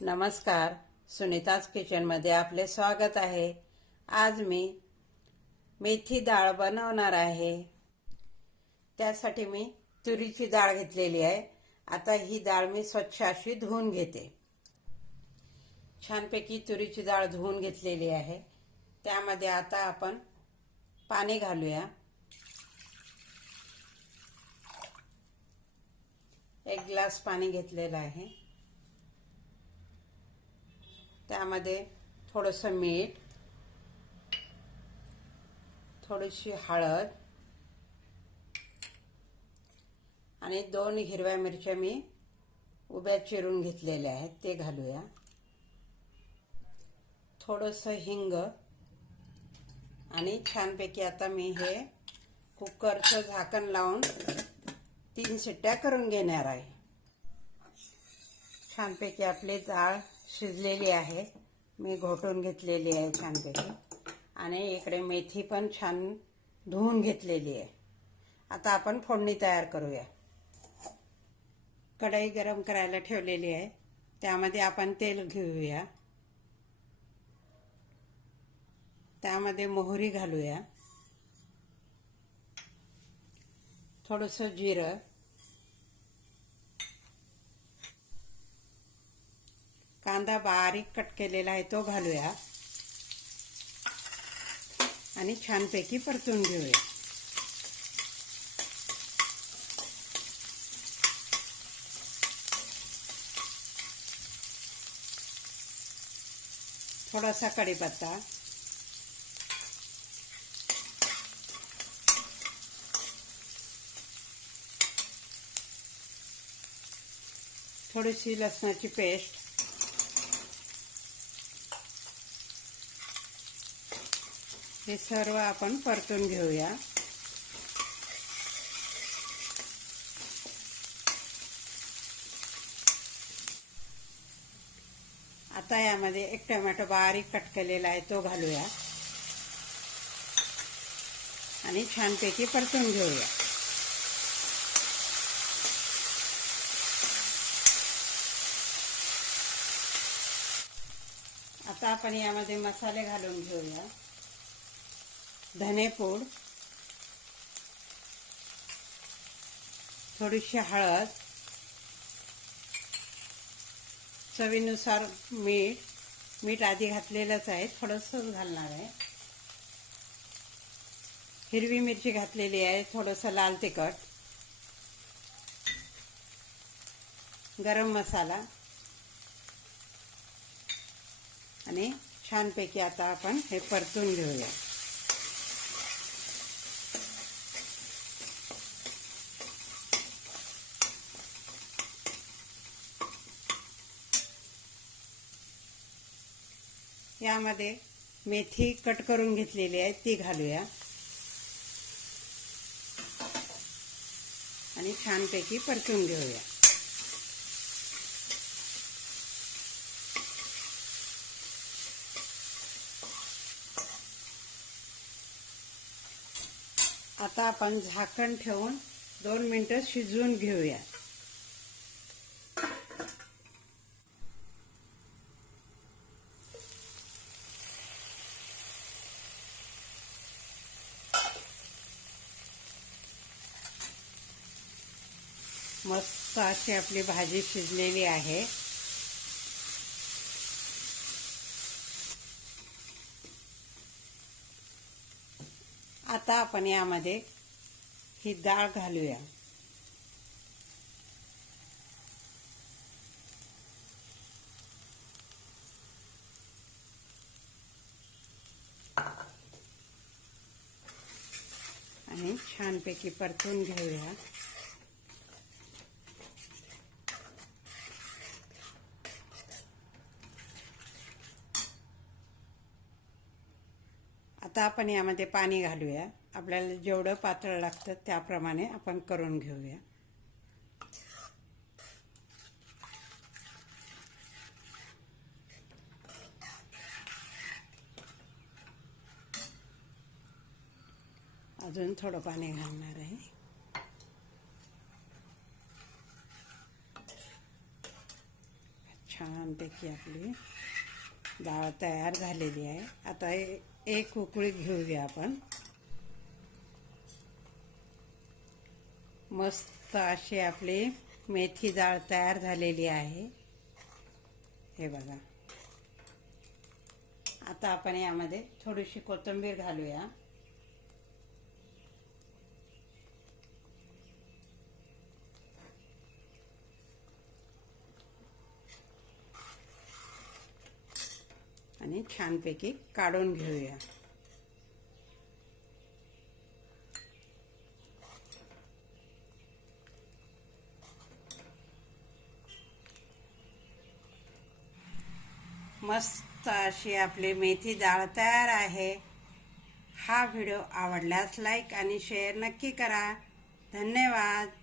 नमस्कार, सुनीताज किचनमध्ये आपले स्वागत आहे। आज मी मेथी डाळ बनवणार आहे। त्यासाठी मी तुरीची डाळ घेतलेली आहे। आता ही डाळ मी स्वच्छ अशी धुवून घेते। छानपैकी तुरीची डाळ धुवून घेतलेली आहे। त्यामध्ये आता आपण पाणी घालूया। एक ग्लास पाणी घेतलेलं आहे। त्यामध्ये थोडंसं मीठ, थोडीशी हळद आणि 2 हिरव्या मिरच्या मी उभ्या चिरून घेतलेल्या आहेत ते घालूया। थोडंसं हिंग आणि छानपैकी आता मी हे कुकरचं झाकण लावून 3 शिट्ट्या करून घेणार आहे। छानपैकी आपली डाळ शिजलेली आहे। मी घोटून घेतलेली आहे छानपैकी आणि इकडे मेथी पण छान धुवून घेतलेली आहे। आता आपण फोडणी तयार करूया। कढई गरम करायला ठेवलेली आहे। त्यामध्ये आपण तेल घेऊया। त्यामध्ये मोहरी घालूया, थोडंसं जिरं, कांदा बारीक कट केलेला आहे तो घालूया आणि छानपैकी परतून घेऊया। थोडासा कढीपत्ता, थोडीशी लसणाची पेस्ट, हे सर्व आपण परतून घेऊया। आता यामध्ये 1 टोमॅटो बारीक कट केलेला आहे तो घालूया आणि छानपैकी परतून घेऊया। आता आपण यामध्ये मसाले घालून घेऊया। धनेपूड, थोडीशी हळद, चवीनुसार मीठ आधी घातलेलंच आहे, थोडंसं घालणार आहे। हिरवी मिरची घातलेली आहे, थोडंसं लाल तिखट, गरम मसाला आणि छानपैकी आता आपण हे परतून घेऊया। यामध्ये मेथी कट करून घेतलेली आहे ती घालूया आणि छानपैकी परतून घेऊया। आता आपण झाकण ठेवून 2 मिनिटं शिजवून घेऊया। मस्त अशी आपली भाजी शिजलेली आहे। आता आपण यामध्ये ही डाळ घालूया। आणि छानपैकी परतून घेऊया। आता आपण यामध्ये पाणी घालूया। आपल्याला जेवढं पातळ लागतं त्याप्रमाणे आपण करून घेऊया। अजून थोडं पाणी घालणार आहे। छान छानपैकी आपली डाळ तयार झालेली आहे. आता एक उकळी घेऊया आपण. मस्त अशी आपली मेथी डाळ तयार झालेली आहे. हे बघा. आता आपण यामध्ये थोडीशी कोथिंबीर घालूया. आणि छानपैकी काढून घेऊया. मस्त अशी आपली मेथी डाळ तयार आहे. हा व्हिडिओ आवडल्यास लाईक आणि शेअर नक्की करा. धन्यवाद.